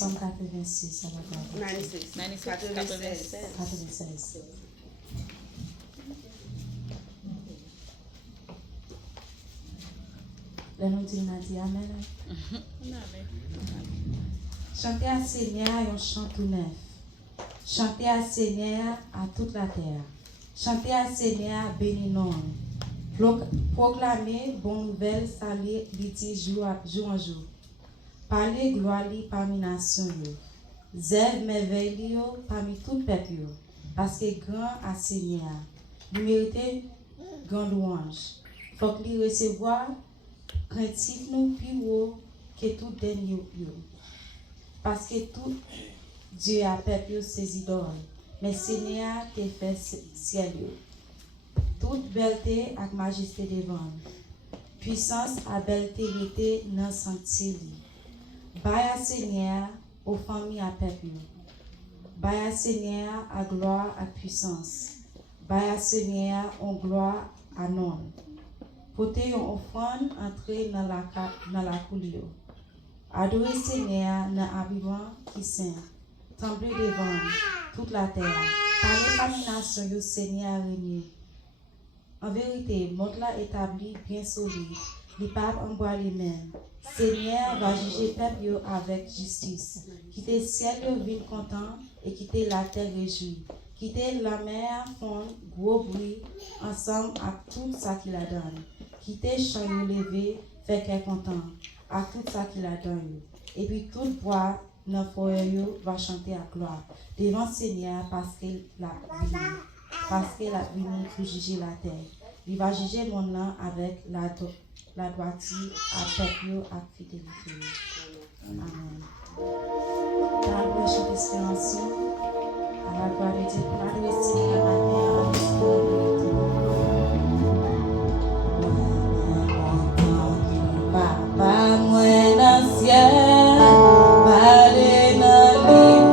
Somme 86, ça va pas. 96. 96. Là, nous disons, Amen. Chantez à Seigneur un chant tout neuf. Chantez à Seigneur à toute la terre. Chantez à Seigneur béni nom. Proclamez bonne nouvelle, salut, dit jour en jour. Parlez gloire parmi les nations. Zève merveille parmi tout peuple. Parce que grand à Seigneur. Vous méritez grand louange. Faut que vous recevoir craintif nous plus haut que tout dernier. Parce que tout Dieu a peuple ses idoles. Mais Seigneur te fait ciel. Toute belleté et majesté devant. Puissance et belleté était dans sanctuaire. Baya Seigneur aux familles à peuple. Baya Seigneur à gloire à puissance. Baya Seigneur en gloire à nom. Portez une offrande entrer dans la coulée. Adorez Seigneur dans l'habillement qui saint. Tremblez devant toute la terre. Parlez parmi les nations, Seigneur régné. En vérité, monde là établi, bien solide. Les papes en bois les mêmes. Seigneur va juger peuple avec justice. Quittez ciel, ville content, et quittez la terre réjouie. Quittez la mer, fond, gros bruit, ensemble à tout ça qu'il a donné. Quittez champ levé, fait qu'elle content, à tout ça qu'il a donné. Et puis tout bois, dans forêt va chanter à gloire. Devant Seigneur, parce qu'elle a venu pour juger la terre. Il va juger mon nom avec la droiture, à peuple, à fidélité. Amen. Dans la gloire de l'espérance, à la gloire de Dieu, pour la réussite, la matin, Papa, moi, dans le ciel, parlez dans l'île,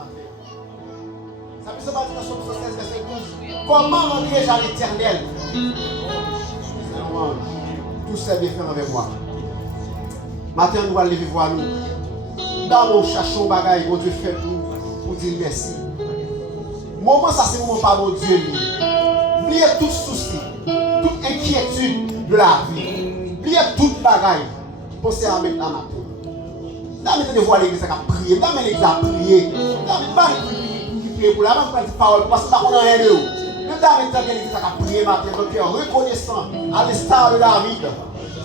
matin. Ça peut se battre dans Somme 76, verset 12. Comment rendrai-je à l'Éternel? Tout ça bien fait avec moi. Matin, nous allons lever voir nous. Dans mon chachon bagaille, mon Dieu fait pour dire merci. Moment, ça c'est moment par mon Dieu. Oubliez tout souci, toute inquiétude de la vie. Oubliez toute bagaille. Pensez à mettre dans ma peau. Dans mes voir l'église à prier. Dans mes l'église à prier. Dans mes pas prier pour la même pas de parole parce que on a rien de vous. Même dans mes temps l'église à prier matin, donc reconnaissant à l'instar de David.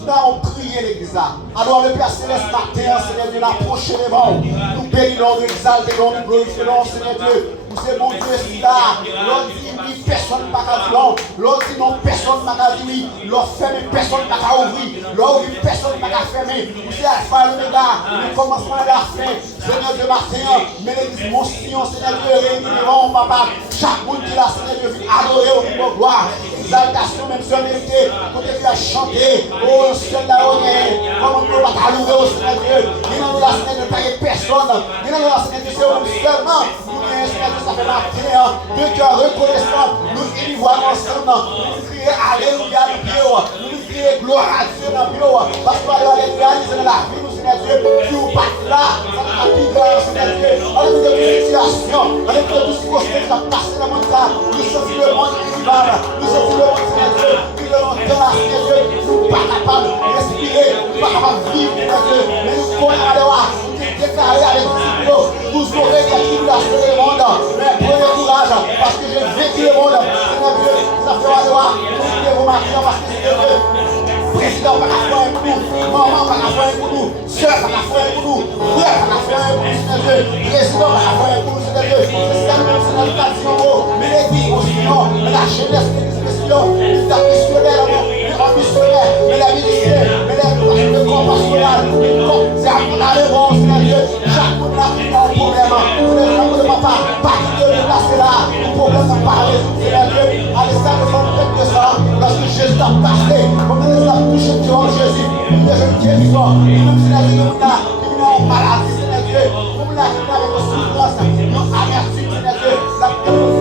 Nous allons prier l'église. Alors le Père Céleste matin, Seigneur Dieu, l'approcher devant. Nous bénissons, nous exaltons, nous glorifions, Seigneur Dieu. C'est mon Dieu qui là. L'on dit oui, personne ne va dire non. L'on dit non, personne ne va dire oui. L'on ferme, personne ne va ouvrir. L'on ouvre, personne ne va fermer. C'est Alpha et l'Oméga, le commencement et la fin. Seigneur Dieu, matin, mais l'église, mon Seigneur, Seigneur Dieu, réunirons, papa. Chaque monde qui l'a, Seigneur Dieu, adorer au niveau gloire. Exaltation, même sur vérité. Quand tu as chanté, oh, ciel là, on est. Comment on va louer au Seigneur Dieu. Il n'en a la Seigneur de tailler personne. Il n'en a la Seigneur de seulement. Ça fait matin, de cœur reconnaissant, nous ivoirons ensemble, nous crier Alléluia, nous crier gloire à Dieu dans le bureau, parce qu'on va réaliser dans la vie, nous Seigneur Dieu, si vous partez là, ça va plus grand, Seigneur Dieu, on est de toute situation, on est de tout ce qui va passer dans le monde, nous sommes le monde irrivable, nous sommes le monde, Seigneur Dieu, qui le longtemps là, Seigneur Dieu, nous ne sommes pas capables de respirer, nous ne sommes pas capables de vivre, Seigneur Dieu, mais nous connaissons à l'heure, nous déclarer avec nous, vous aurez des tribulations du monde. Mais prenez courage parce que j'ai vécu le monde. Seigneur Dieu, ça fait la loi. Nous devons marcher parce que c'est Dieu. Président par la foi pour nous. Maman par la foi pour nous. Soeur par la foi pour nous. Frère par la foi pour nous, Seigneur Dieu. Président par la foi pour nous, Seigneur Dieu. C'est ça même, c'est l'éducation. Mais l'église au Seigneur. Mais la jeunesse, l'église spéciale. Les missionnaires, les hommes missionnaires. Mais les ministères. Mais les corps pastorales. C'est à le bon, Seigneur Dieu. Chaque monde là qui a un problème. Papa, pas de placer là, le problème n'a pas résolu, Seigneur Dieu. Allez, ça ne sont peut-être que ça, parce que Jésus t'a passé, comme il les a touchés durant Jésus, il est jeune qui est vivant, même Seigneur Dieu, qui est en maladie, Seigneur Dieu, comme il a été avec nos souffrances, nos amertumes, Seigneur Dieu, la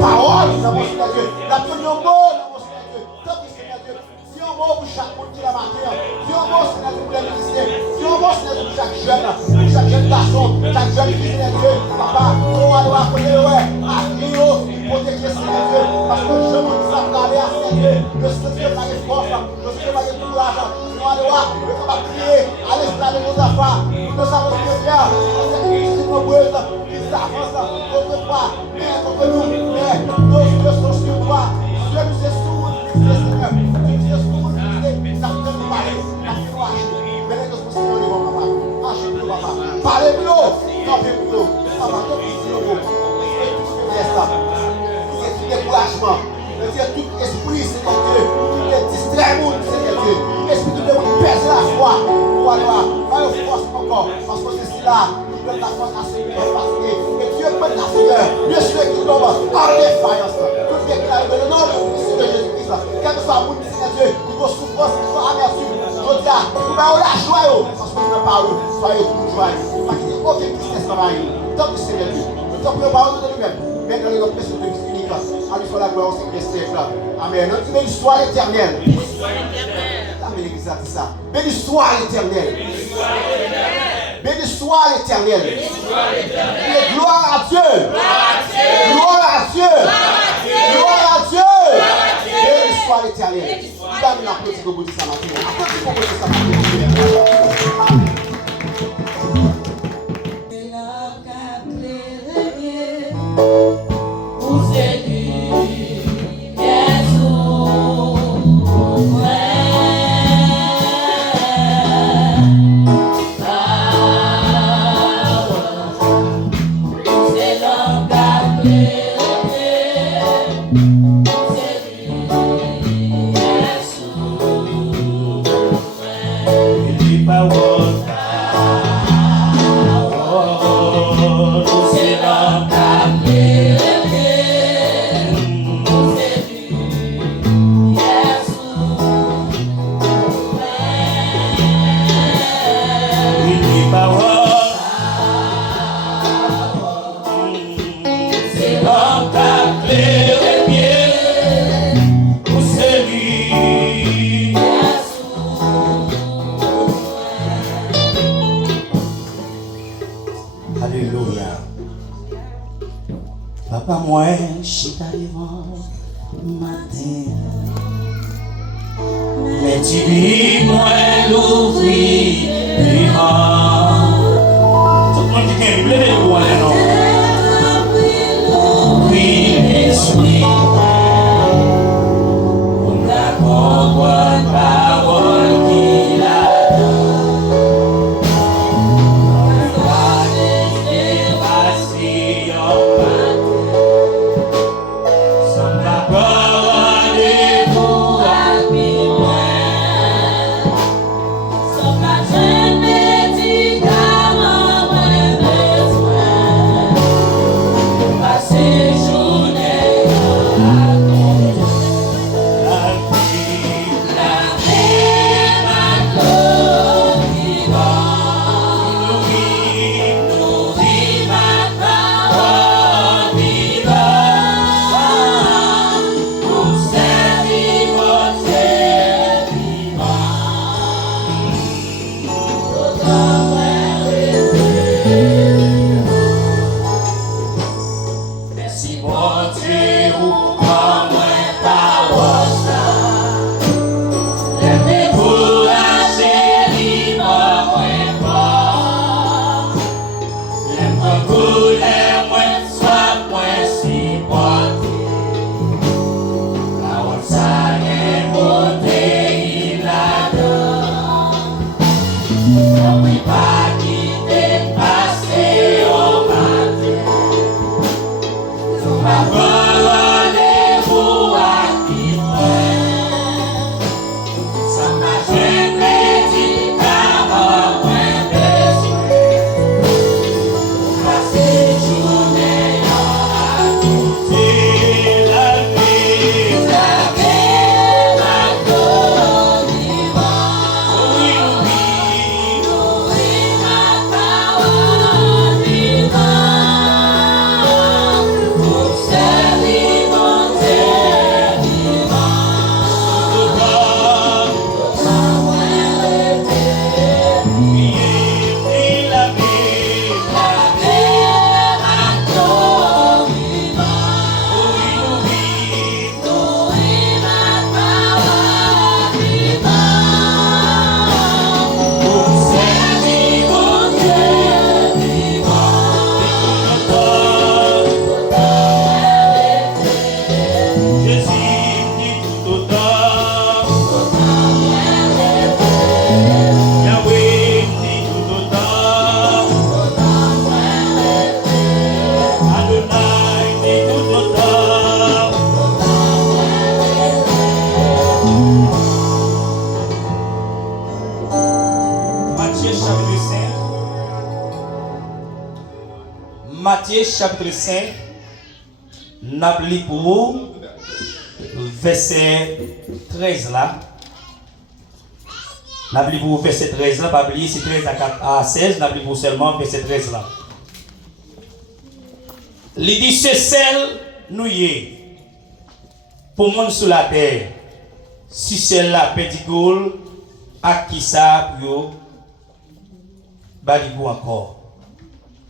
parole, Seigneur Dieu, la mot, Seigneur Dieu, tant que Seigneur Dieu, si on mot pour chaque monde qui l'a marqué, si on mot, Seigneur Dieu, pour les ministères, si on mot, Seigneur Dieu, pour chaque jeune garçon, chaque jeune fille, Seigneur Dieu, papa, on va devoir connaître, ouais, à Rio, protéger, Seigneur Dieu, parce que je me dis ça, aller à Seigneur Dieu, le Seigneur va y force, le Seigneur va y courage, on va devoir, on va prier, aller installer nos affaires, nous savons ce que faire, c'est une nombreuse, ils avancent, contre toi, mais contre nous, mais nos yeux sont sur toi, Dieu nous est sourd, Seigneur, Dieu nous est sourd, ça peut nous parler, ça peut nous agir, mais les choses Seigneur, nous vont papa, agis-nous papa, parlez-nous, campez-nous, papa, campez-nous, tout découragement, tout esprit, Seigneur Dieu, tout est distrait, Seigneur Dieu, esprit de nous pèse la foi, voilà, pas de force encore, parce que c'est là, qui donne la force à ce qui est passé, et Dieu peut la Seigneur, bien sûr qui tombe en défaillance, nous déclarons le nom de Jésus-Christ, quel que soit le monde, Seigneur Dieu, qui va souffrance, qui va amertume, je dis à, nous allons la joie, parce que nous ne parlons, soyez toujours joyeux, pas qu'il y ait aucune tristesse dans la vie, tant que Seigneur Dieu, tant que nous parlons de nous-mêmes. Mais dans les autres personnes de vie unique, à lui soit la gloire aussi des siècles. Amen. Notre béni soit l'Éternel. Amen, l'église a dit ça. Béni soit l'Éternel. Béni soit l'Éternel. Gloire à Dieu. Gloire à Dieu. Gloire à Dieu. Béni soit l'Éternel. Donne l'applaudissement pour vous dire ça maintenant. Applaudissement pour vous dire ça maintenant. If I was Papa, moi, chita devant matin. Mais tu dis, moi, l'ouvrir devant. Tout le monde qui aime, levez-vous, non? Oui, l'esprit. On a compris parole qu'il a. Matthieu chapitre 5, n'a lu pour vous, verset 13 là. N'a lu pour vous verset 13 là, pas oublier, c'est 13 à 16, n'a lu pour vous seulement verset 13 là. Il dit, ce sel nous y est, pour monde sur la terre, si c'est la petite goule, à qui ça, yo, balibou encore.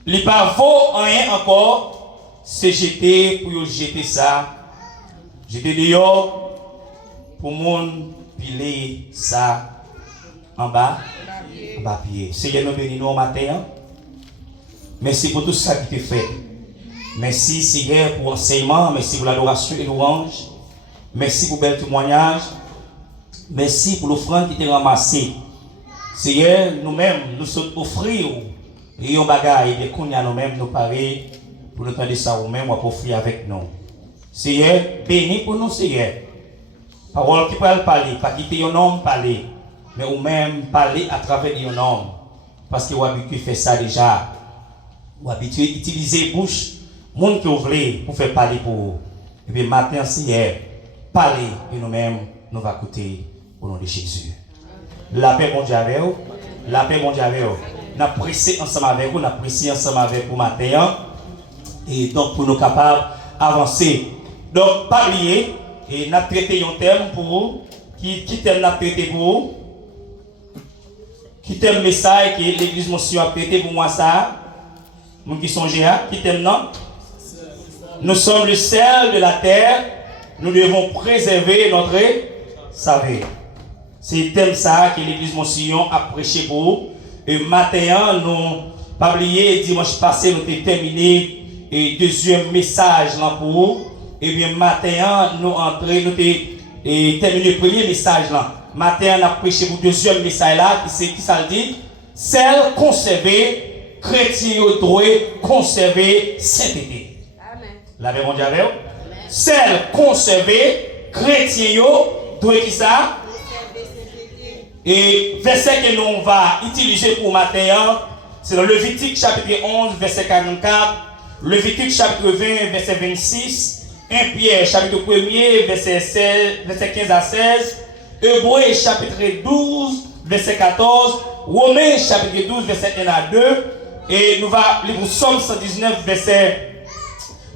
Il pas vaut rien encore, c'est jeter pour jeter ça, jeter dehors pour moun piler ça en bas pied. Seigneur nous bénis nous au matin. Merci pour tout ça qui te fait. Merci Seigneur pour l'enseignement, merci pour l'adoration et l'orange. Merci pour bel témoignage. Merci pour l'offrande qui t'est ramassée. Seigneur, nous-mêmes nous sommes offrir et on bagaille et qu'on y a nous-mêmes nous parer pour nous tendre ça nous-mêmes ou offrir avec nous. Seigneur, bénis pour nous Seigneur. Parole qui peut parler, pas quitter un homme parler, mais ou même parler à travers un homme. Parce que vous habitué faire ça déjà. Vous habitué utiliser bouche, monde qui voulez pour faire parler pour vous. Et puis maintenant Seigneur, parler et nous-mêmes nous va écouter au nom de Jésus. La paix bon Dieu avec vous. La paix bon Dieu avec vous. Nous avons pressé ensemble avec vous, nous avons pressé ensemble avec vous matin. Et donc pour nous capables d'avancer. Donc pas oublier, et nous avons traité un thème pour vous. Qui thème nous avons traité pour vous? Qui thème le message que l'église monsieur a traité pour moi ça? Nous qui songez à? Qui thème non? Nous sommes le sel de la terre. Nous devons préserver notre saveur. C'est le thème ça que l'église Monsillon a prêché pour vous. Et matin, nous, pas oublier, dimanche passé, nous avons terminé et deuxième message là pour vous. Et bien, matin, nous entrons, nous avons terminé le premier message là. Matin, on a prêché pour le deuxième message là, c'est qui ça le dit? Celle conservée, chrétien doit conserver sainteté. Amen. L'avez-vous dit avec vous? Celle conservée, chrétien doit qui ça? Et verset que nous va utiliser pour matin, c'est dans Lévitique chapitre 11, verset 44, Lévitique chapitre 20, verset 26, 1 Pierre chapitre 1er, verset 15 à 16, Hébreux chapitre 12, verset 14, Romains chapitre 12, verset 1 à 2, et nous va lire Psaume 119, verset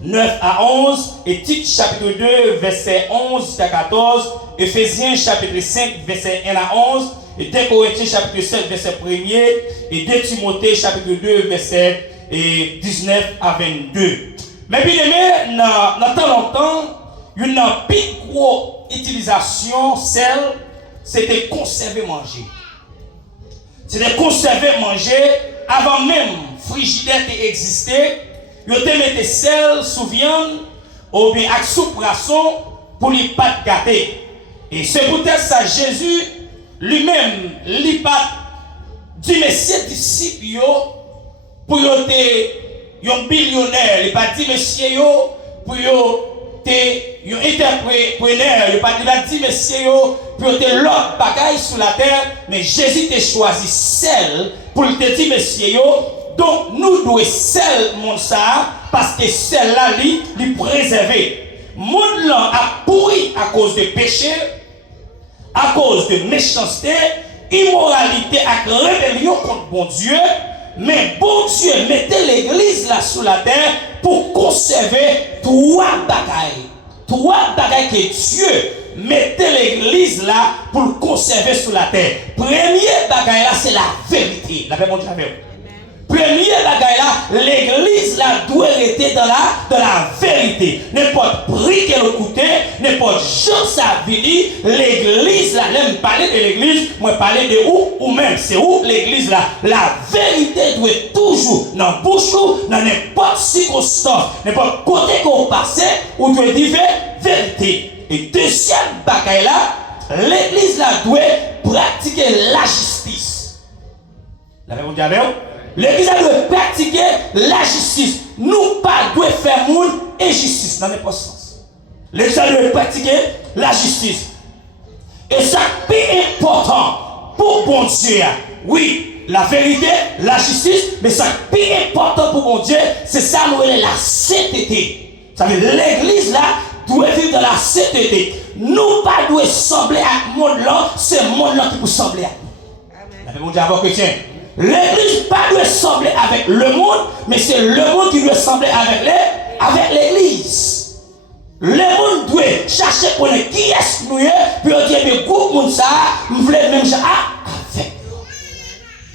9 à 11, et Tite chapitre 2, verset 11 à 14, Éphésiens chapitre 5, verset 1 à 11, et 2 Corinthiens chapitre 7, verset 1er, et 2 Timothée chapitre 2, verset 19 à 22. Mais bien aimé, dans tant longtemps, une plus grosse utilisation, c'était conserver manger. C'était conserver manger avant même frigidaire existait. Ils mettaient sel sous viande ou bien avec sous poisson pour les pâtes gâtées. Et c'est peut-être ça Jésus lui-même, les pâtes dit mais ses disciples pour être un billionnaire, il pas dit monsieur pour être un entrepreneur, il pas dit monsieur pour être l'autre bagaille sur la terre, mais Jésus t'a choisi celle pour te dire monsieur. Donc nous devons celle monde ça parce que celle-là lui préserver. Monde là a pourri à cause de péché, à cause de méchanceté, immoralité et rébellion contre bon Dieu. Mais bon Dieu mettait l'église là sous la terre pour conserver trois bagailles. Trois bagailles que Dieu mettait l'église là pour conserver sous la terre. Premier bagaille là, c'est la vérité. La paix, mon Dieu, premier bagaille là, l'église là doit rester dans la vérité. N'importe prix qu'elle écoutait, n'importe chose ça vit, l'église là, même parler de l'église, moi parler de où ou même c'est où l'église là. La vérité doit toujours dans bouche dans n'importe circonstance, n'importe côté qu'on passe, ou doit dire vérité. Et deuxième bagaille là, l'église là doit pratiquer la justice. La paix, mon Dieu, l'église doit pratiquer la justice. Nous pas doit faire monde injustice dans n'importe sens. L'église doit pratiquer la justice. Et ça c'est important pour bon Dieu. Oui, la vérité, la justice, mais ça plus important pour mon Dieu, c'est ça nous la sainteté. Ça veut dire l'église là doit vivre dans la sainteté. Nous pas doit sembler à monde là, c'est monde là qui peut sembler à nous. Amen. Mon Dieu avant chrétien. L'église pas doit sembler avec le monde, mais c'est le monde qui doit sembler avec l'église. Le monde doit chercher pour les qui est nous, puis on dit mais groupe monde ça, nous voulons même ça avec.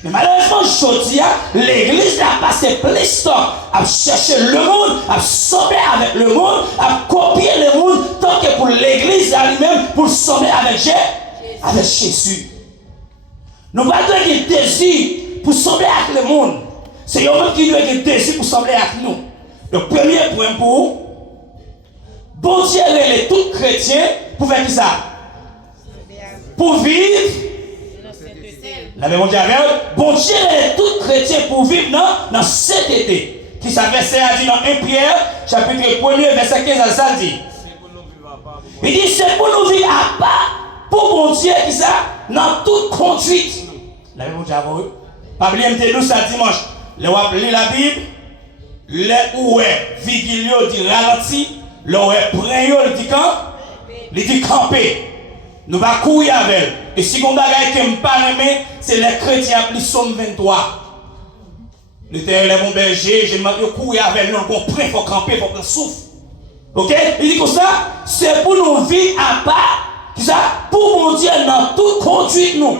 Mais malheureusement, je dis, l'église a passé plus de temps à chercher le monde, à sembler avec le monde, à copier le monde, tant que pour l'église elle-même, pour sembler avec Jésus. Nous pas de désir pour sembler avec le monde. C'est eux-mêmes qui doivent avoir désir pour sembler avec nous. Le premier point pour vous, bon Dieu est tout chrétien pour faire ça. Pour vivre. La même Dieu bon Dieu est tout chrétien pour vivre dans cet été. Qui s'avait a dit dans 1 Pierre, chapitre 1er, verset 15 à ça dit. Il dit c'est pour nous vivre à part pour bon Dieu qui ça dans toute conduite. La même Dieu pas oublier nous ça dimanche. Le wap lit la Bible, le oué vigilio dit ralenti, le oué preyo dit quand, il dit camper. Nous va courir avec elle. Et si on bagaille que me pas aimé, c'est les chrétiens plus somme 23. L'éternel est mon berger, je demande de courir avec nous, on prend, il faut camper, il faut prendre souffle. OK? Il dit comme ça, c'est pour nous vivre à part, ça, pour mon Dieu dans toute conduite nous.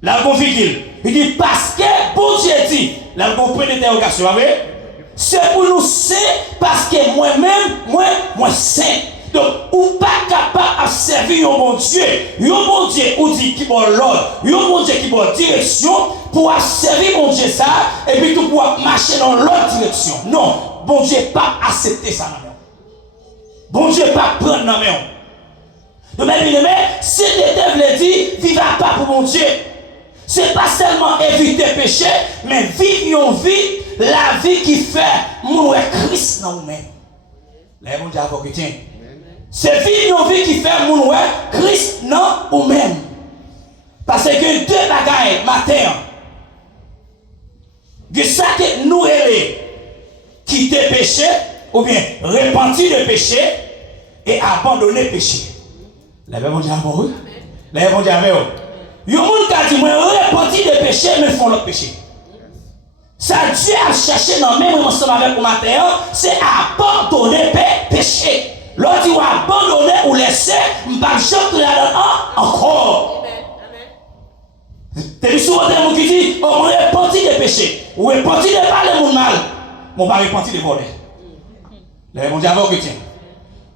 La bon vigile. Il dit parce que bon Dieu dit, la bon point d'interrogation, c'est pour nous c'est parce que moins saint. Donc, ou pas capable de servir un bon Dieu. Un bon Dieu ou dit qui bon l'ordre. Un bon Dieu qui bon direction pour servir mon Dieu ça et puis tout pour marcher dans l'autre direction. Non, bon Dieu pas accepter ça. Bon Dieu pas prendre dans main. De même, si l'État veut dire, vivez pas pour mon Dieu. C'est pas seulement éviter péché, mais vivre une vie, la vie qui fait mourir Christ dans nous-mêmes. Là, mon Dieu, chrétien. C'est vivre une vie qui fait mourir Christ dans nous-mêmes. Parce que deux bagailles matin, de ça que nous allons quitter péché, ou bien repentir de péché et abandonner péché. Là, mon Dieu, là, mon Dieu, il y a des gens qui ont dit, moi, repenti de péché, mais font l'autre péché. Ça, Dieu a cherché dans le même ensemble avec le matin, c'est abandonner péché. L'autre dit, abandonner ou laisser, je ne vais pas chanter là-dedans encore. Tu as souvent des gens qui disent, on repenti de péché, ou repenti de parler mon mal, mais on va repenti de voler. Là, mon Dieu, avant que tiens.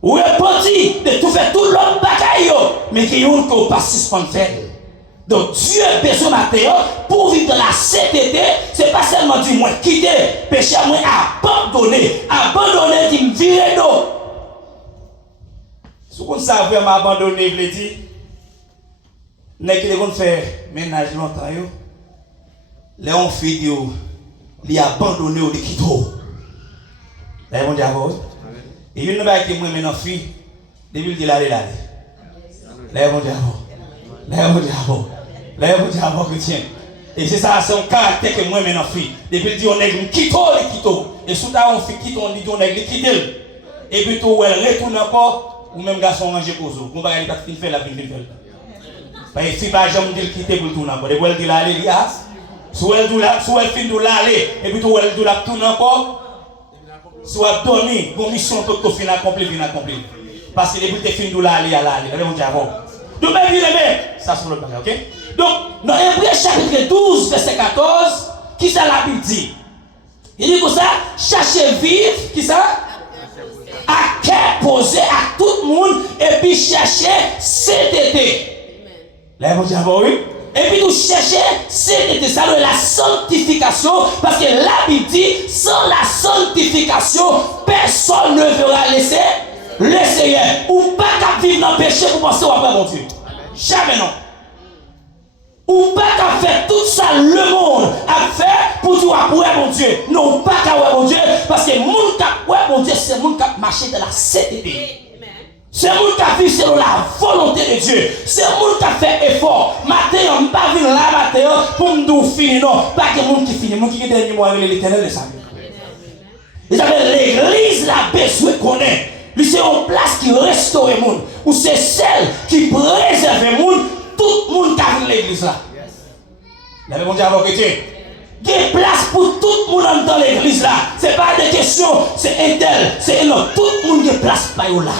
Ou repenti de tout faire, tout l'autre bagaille, mais qui ont qu'on passe suspendre faire. Donc Dieu a besoin matin pour vivre dans la sainteté, c'est pas seulement du moins quitter péché, moi abandonner, dit me virer d'eau. Si vous savez vraiment abandonner, vous le dites, n'est-ce que vous faire ménage longtemps, là on fait Dieu, il abandonné ou il quitte. Là on dit et il ne va pas que moi maintenant fille, depuis il allait là. Là on dit là on dit là on dit chrétien. Et c'est ça, c'est un caractère que moi maintenant fille. Depuis il dit on est quitte et sous ta on fait quitte on dit on est quitte. Et puis tout elle retourne encore ou même garçon manger pozo. On va aller pas faire la vie de faire. Parce que si pas jamais dire quitter pour tourner encore, et elle dit aller il y a soit elle dit là, soit elle finit de l'aller et puis tout elle dit là tourne encore. Soit dormi, pour mission tout fin accompli. Parce que les bulletins finissent de l'aller à l'aller. Allez, mon Dieu, avant. Donc, bien aimé, ça c'est le bagage, ok? Donc, dans Hébreux chapitre 12, verset 14, qui ça la Bible dit? Il dit comme ça, cherchez vivre, qui ça? À cœur posé à tout le monde, et puis chercher CTT. Là, mon Dieu, avant, oui? Et puis nous chercher, c'est ça la sanctification, parce que la Bible dit, sans la sanctification, personne ne verra laisser le Seigneur. Ou pas qu'à vivre dans le péché pour penser au après mon Dieu. Jamais non. Ou pas qu'à faire tout ça le monde a fait pour dire après mon Dieu. Non, pas qu'à mon Dieu, parce que le monde qui a mon Dieu, c'est le monde qui a marché de la sainteté. C'est le monde qui a vécu selon la volonté de Dieu. C'est le monde qui a fait effort. Matin, on ne peut pas venir là matin pour nous finir. Non, pas que le monde qui finit. Le monde qui est dernier mois avec l'Éternel, le salut. L'église l'a besoin qu'on ait. C'est une place qui restaure le monde. Ou c'est celle qui préserve le monde. Tout le monde qui a vu l'église là. Là, le monde dit avant que Dieu. Il y a une place pour tout le monde dans l'église là. Ce n'est pas des questions. C'est un tel. C'est un autre. Tout le monde qui a place par là.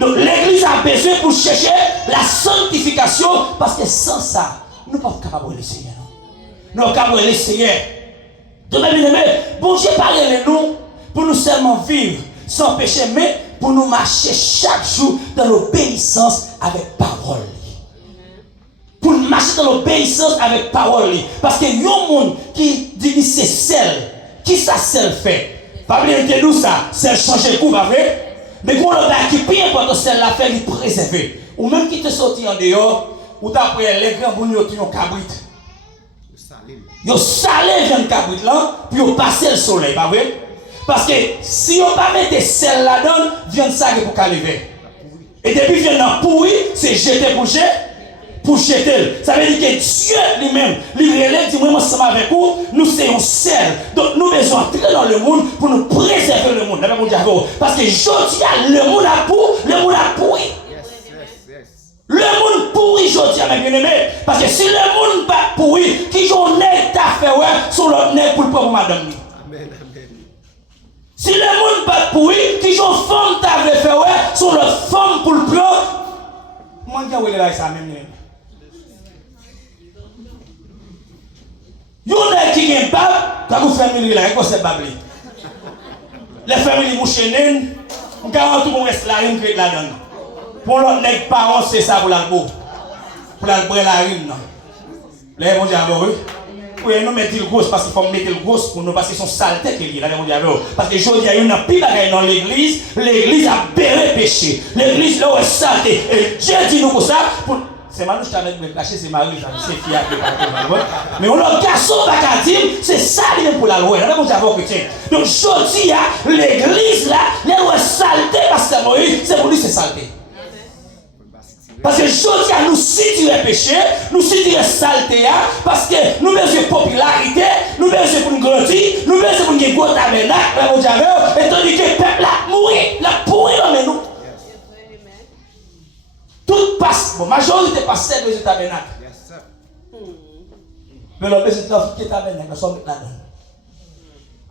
Donc l'église a besoin pour chercher la sanctification parce que sans ça, nous ne sommes pas capables de le Seigneur. Nous sommes capables de le Seigneur. Donc bien aimé, bon Dieu parle de nous pour nous seulement vivre sans péché, mais pour nous marcher chaque jour dans l'obéissance avec parole. Pour nous marcher dans l'obéissance avec parole. Parce qu'il y a un monde qui dit c'est celle. Qui ça celle fait? Pas bien que nous ça, celle changer le coup, pas vrai? Mais quand on a qui est important, c'est la faire lui préserver. Ou même qui te sorti en dehors, ou t'as pris les grands bouillons qui ont cabrit. Ils salé vient de cabrit là, puis ils passent le soleil, pas vrai? Parce que si on pas mettre celle là-dedans, vient ça pour calever. Et depuis vient dans pourri, c'est jeter pour jeter. Ça veut dire que Dieu lui-même, lui relève, dit moi ensemble avec vous, nous sommes sel. Donc nous devons entrer dans le monde pour nous préserver le monde. Parce que aujourd'hui, le monde a pourri. Le monde pourri aujourd'hui, mes bien-aimés. Parce que si le monde pas pourri, qui j'en ai ta fait sur l'autre nez pour le pauvre madame. Si le monde pas pourri, qui j'en femme ta fait sur l'autre femme pour le plan. Moi, je vais là ça même. Yon qui gagne pas, quand vous faites mille là, quoi c'est babli. Les familles mouchenines, on garde tout le monde reste là, on crée la donne. Pour l'autre nègre parents, c'est ça pour l'albo. Pour l'albo la rime. Là, on dit à vous, oui, nous mettons le gros parce qu'il faut mettre le gros pour nous parce que son saleté qu'il y a. Là, on dit à vous, parce que aujourd'hui, il y a une pile dans l'église, l'église a béré péché. L'église là où est saleté. Et Dieu dit nous pour ça. C'est mal, je t'avais me cacher, c'est Marie, c'est fier. Mais on a un garçon bakadim, c'est ça pour la loi. Là, on dit à vous, chrétien. Donc, aujourd'hui, l'église là, là où est saleté parce que Moïse, c'est pour lui, c'est saleté. Parce que aujourd'hui, nous situons le péché, nous situons la saleté, parce que nous mettons popularité, nous mettons pour nous grandir, nous mettons pour nous gagner le tabernacle, et tandis que le peuple a mouru, la pourri dans nous. Tout passe, bon, majorité passe dans le tabernacle. Mais l'homme, c'est le tabernacle, nous sommes là-dedans.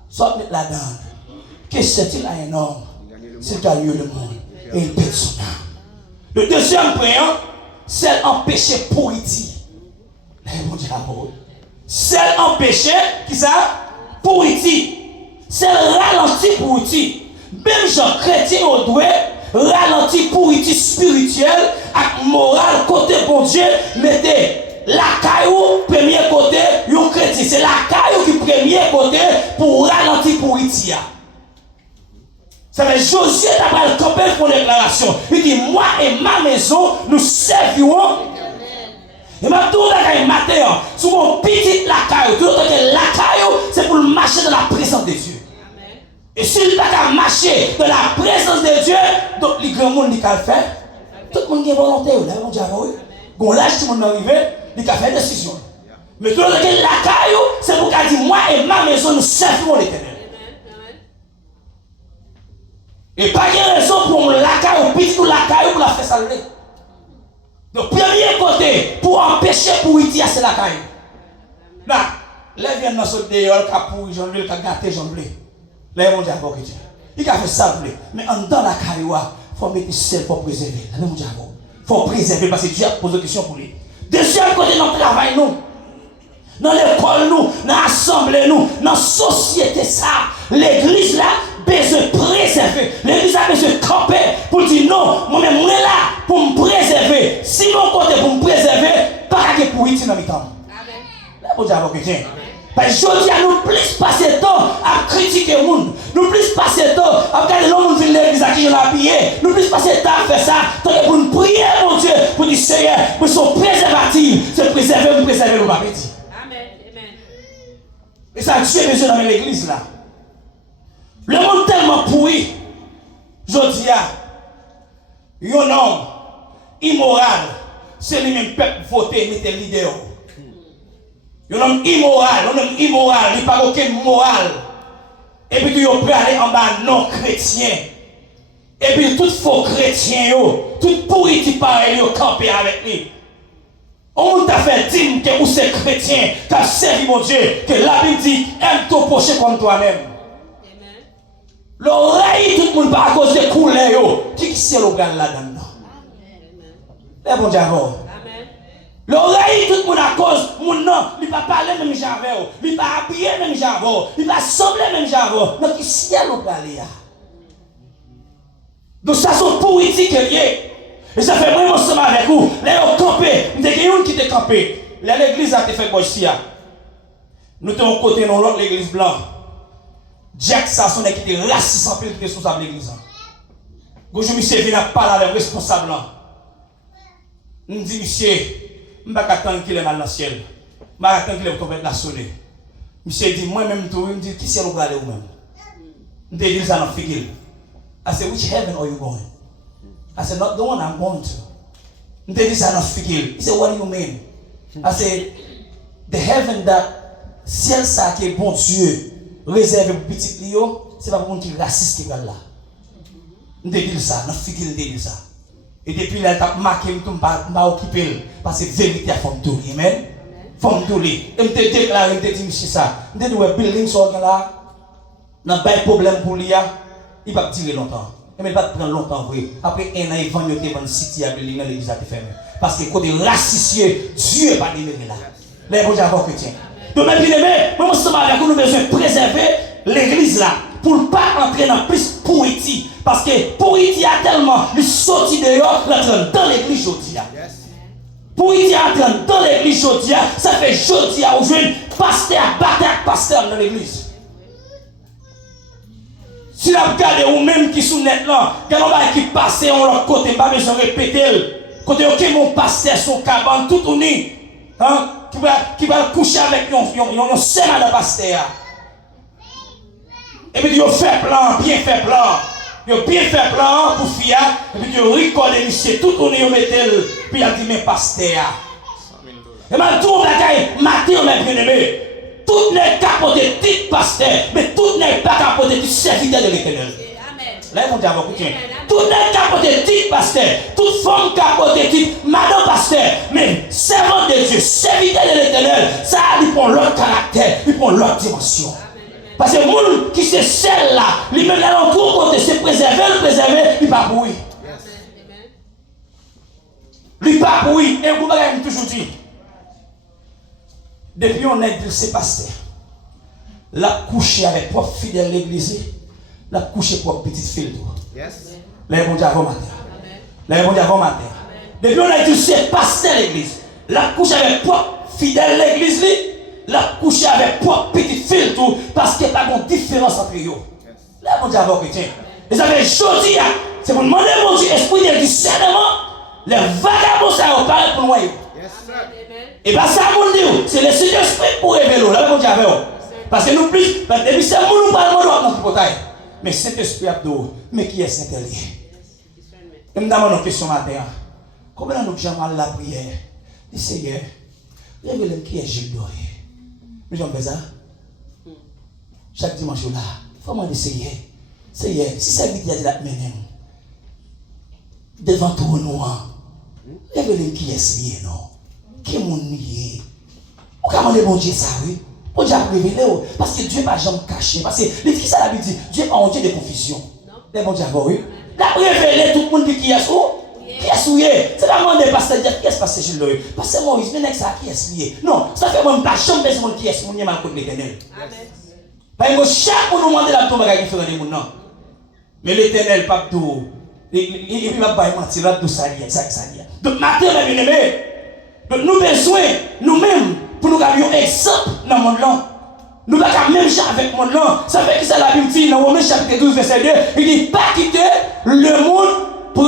Nous sommes là-dedans. Qu'est-ce que c'est un homme? C'est qu'il a eu le monde, et il pète son âme. Le deuxième point, c'est empêcher pourriti. C'est empêcher, qui ça? Pourriti. C'est ralenti pourriti. Même gens chrétiens au doigt, ralenti pourriti spirituel, avec moral côté bon Dieu, mettez la caillou, premier côté, yon chrétien. C'est la caillou qui premier côté pour ralentir pourriti. Ça veut dire Josué d'après le campé pour déclaration. Il dit, moi et ma maison, nous servirons. Et ma tour de matin, sur mon petit lacaille, tout le lacaille, c'est pour marcher dans la présence de Dieu. Amen. Et s'il n'a pas marcher dans la présence de Dieu, donc les grands monde qui le faire, tout le monde est volontaire. Là, on dit, oui. Quand l'âge, tout le monde arrive, il a fait une décision. Mais tout le lacaille, c'est pour qu'il dise, moi et ma maison, nous servirons l'Éternel. Et pas de raison pour la caille, ou petit ou la caille, pour la faire saluer. Donc, premier côté, pour empêcher pour y dire, c'est la caille. Là, là, il vient dans ce dehors, il a pourri, j'en veux, il a gâté, j'en veux. Là, ils vont dire, bon, il a fait ça, mais en dans la caille, il faut mettre sel pour préserver. Là, ils vont dire, bon, il faut préserver parce que Dieu a posé des questions pour lui. Deuxième côté, dans le travail, nous. Dans l'école, nous, dans l'assemblée, nous, dans la société, ça, l'église là, besoin de préserver. L'église a besoin de camper pour dire non, moi-même, moi là, pour me préserver. Si mon côté pour me préserver, pas qu'à pour y dans le temps. Amen. Là, vous dire chrétien. Parce que je dis à nous plus passer le temps à critiquer le monde. Nous plus passer le temps à regarder l'homme qui vient de l'église à qui je l'ai habillé. Nous plus passer le temps à faire ça. Pour nous prier, mon Dieu, pour dire Seigneur, pour son préservatif, se préserver, nous préserver, nous pas dire. Et ça, Dieu est besoin dans l'église là. Le monde tellement pourri. Je dis à un homme immoral, c'est lui-même peuple voté, mettez le leader. Un homme immoral, il n'a pas aucun moral. Et puis il peut aller en bas non chrétien. Et puis tout faux chrétien, tout pourri qui pareil, il camper avec lui. On t'a fait dire que vous êtes chrétien, tu as servi mon Dieu, que la Bible dit, aime ton prochain comme toi-même. L'oreille, tout le monde pas à cause de couleurs, qui c'est l'organe là-dedans? Les bon Dieu. L'oreille, tout le monde à cause, mon nom, il ne va pas parler même j'avais, il ne va pas habiller même j'avais, il va sembler même j'avais. Donc, qui c'est l'organe là? Donc, ça sont politiques liés. Et ça fait vraiment ensemble avec vous. Là, on campé. Nous avons qui te campé. Là, l'église a été fait pour ici. Nous sommes côté dans l'autre l'église blanche. Jack Sasson qui était raciste en plus qui était responsable de l'église. Quand je me suis venu parler avec le responsable. Nous dit, monsieur, je ne vais pas attendre qu'il est mal dans le ciel. Je ne vais pas attendre qu'il est tombé dans la soleil. Monsieur dit, moi-même, je me dis, qui c'est le gars de vous-même? Je dis, ça n'a figure. I said, which heaven are you going? I said, not the one I'm going to. He said, what do you mean? I said, the heaven that ciel ça qui est bon Dieu réservé pour petit Lio, c'est pas pour un qui raciste qui va là. Je dis ça, je dis ça. Et depuis là, je marqué, je m'a occupé parce que la vérité a fait tout. Amen. Femme tout. Et je te déclare, je te dis, monsieur ça. Je te dis, le building sur là, n'a pas de problème pour lui, il va tirer longtemps. Mais il va prendre longtemps, oui. Après un an, il va venir dans le site à building, l'église a été fermée. Parce que côté raciste, Dieu n'est pas libéré là. Les bons gens chrétiens. Donc, mes bien-aimés, nous sommes avec nous besoin de préserver l'église là. pour ne pas entrer dans plus pourriti. Parce que pourriti a tellement, il sorti dehors, l'entraîne dans l'église aujourd'hui. Pourriti entraîne dans l'église aujourd'hui, ça fait aujourd'hui à aujourd'hui, pasteur dans l'église. Si vous regardez ou même qui sont net là, quand on va qui passe on l'autre côté, pas besoin de répéter. Côté ok mon pasteur son cabane tout uni, hein, qui va coucher avec un serment de pasteur. Et puis il fait plan, bien fait plan. Il bien fait plan pour Fia, et puis il recorde monsieur tout uni il mettait puis il a dit mais pasteur. Et maintenant tout le matin mes bien-aimés. Tout n'est capoté titre pasteur, mais tout n'est pas capoté titre serviteur de l'Éternel. Là, ils vont dire, écoutez, tout n'est capoté titre pasteur, toute femme capoté titre madame pasteur, mais servant de Dieu, serviteur de l'Éternel, ça lui prend l'autre caractère, lui prend l'autre dimension. Parce que le monde qui se scelle là, lui-même là, dans tout côté, se préserver, il pas pour lui. Lui pas pour lui, et vous m'avez toujours dit. Depuis on est de ces pasteurs, la couche avec propre fidèle l'église, la couche propre petite fille. Les bons dieux avant matin. Les bons dieux avant matin. Depuis on est de ces pasteurs l'église, la couche avec propre fidèle l'église, la couche avec propre petite fille tout, parce qu'il n'y a pas de différence entre eux. Les bons dieux avant chrétien. Les avez choisi, c'est pour demander mon Dieu, esprit de discernement, les vagabonds ça apparaît pour nous. Et bien ça, mon Dieu, c'est le Saint-Esprit pour révéler. Là, mon Dieu, parce que nous plus, depuis c'est nous parlons de notre portail. Mais Saint-Esprit a dit, mais qui est Saint-Esprit? Et me demande une question matin. Comment nous jamais la prière? Dis Seigneur, révèle qui est Gilles Doré. Mais j'en fais ça. Chaque dimanche là, il faut demander Seigneur, si ça veut dire de la même, devant tout nous, révèle qui est Seigneur, non? Qui est mon nié? Pourquoi demander bon Dieu ça, oui? Bon Dieu a révélé, parce que Dieu n'a pas jamais caché. Parce que les filles, ça l'habitude, Dieu n'est pas un Dieu de confusion. Mais bon Dieu a oui. Il a révélé tout le monde qui est où? Qui est souillé? C'est pas demander pasteur dire qui est pasteur Gilles Loïc. Pasteur Maurice, mais ça qui est souillé? Non, ça fait moi, pas jamais besoin de qui est souillé, mal contre l'Éternel. Parce que chaque fois nous demande la tombe à différent des gens, non. Mais l'Éternel, pas tout. Il va pas mentir, il va tout ça. Donc, matin, mes bien-aimés, nous avons besoin, nous-mêmes, pour nous avoir un exemple dans le monde là. Nous n'avons pas même chose avec le monde là. Ça fait que c'est la Bible dit dans Romains chapitre 12, verset 2, il dit pas quitter le monde pour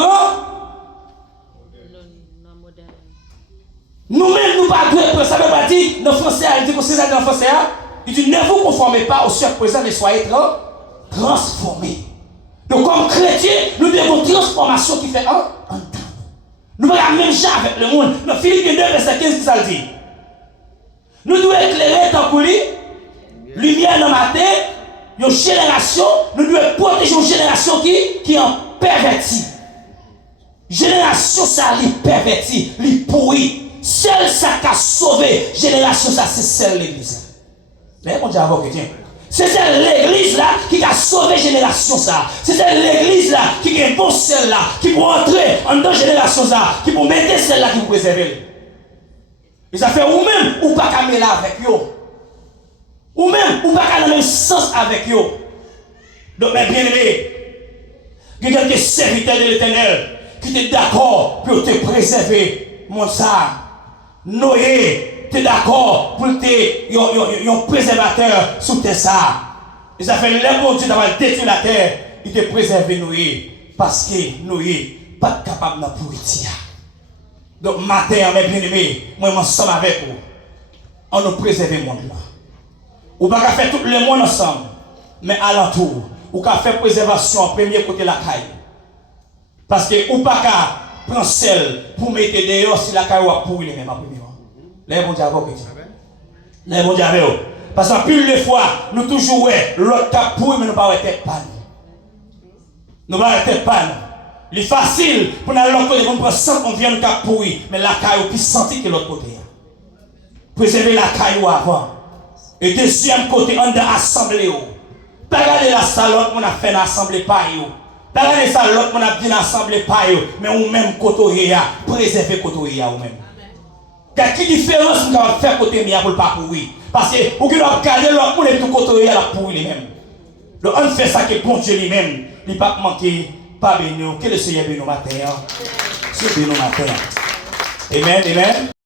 nous-mêmes, nous ne pouvons pas. Ça veut pas dire, dans le français, il dit que c'est ça dans le français, il dit ne vous conformez pas au siècle présent, mais soyez transformés. Donc, comme chrétiens, nous devons une transformation qui fait un temps. Nous ne pouvons pas même chose avec le monde. Dans Philippiens 2, verset 15, ça le dit. Nous devons éclairer tant pour lui, lumière dans ma tête, une génération, nous devons protéger une génération qui est en pervertie. Génération ça, elle est pervertie, elle est pourrie. Celle ça qui a sauvé, génération ça, c'est celle l'église. Mais on dit avant chrétien. C'est celle l'église là qui a sauvé génération ça. C'est celle l'église là qui a bon celle là, qui peut entrer en deux générations ça, qui peut mettre celle là qui peut préserver. Et ça fait ou même ou pas qu'à mêler avec eux. Ou même ou pas qu'à dans le même sens avec eux. Donc mes bien-aimés, il y a quelques serviteurs de l'Éternel qui étaient d'accord pour te préserver mon ça. Noé, tu es d'accord pour te un préservateur sous tes ça. Et ça fait le bon Dieu d'avoir détruit la terre, il te préservé Noé parce que Noé n'est pas capable de pourrir. Donc, matin, mes bien-aimés, moi, ensemble avec vous, on nous préserve le monde là. Ou pas qu'à faire tout le monde ensemble, mais alentour, ou qu'à faire préservation en premier côté la caille. Parce que, ou pas qu'à prendre celle pour mettre dehors si la caille va pourrir les mêmes en premier. Les bons diables, les bons diables. Parce que plus de fois, nous toujours, ouais, l'autre cap pourri, mais nous ne pas être panne. Nous ne pas être panne. Il est facile pour nous aller l'autre côté, on prend 100, on vient de cap pourri, mais la caille est plus sentie que l'autre côté. Préserver la caille avant. Et deuxième côté, on a assemblé. Pas regarder la salle, on a fait l'assemblée par eux. Pas regarder ça, l'autre, on a bien assemblé par eux. Mais on même côté, préserver côté ou même. Quelle différence nous avons fait côté mia pour ne pas pourrir? Parce que vous pouvez regarder l'autre, on est tout côté la pourrir les mêmes. Donc on fait ça que bon Dieu lui-même, il ne va pas manquer, pas béni. Que le Seigneur bénisse nos matins. C'est béni nos matins. Amen, amen.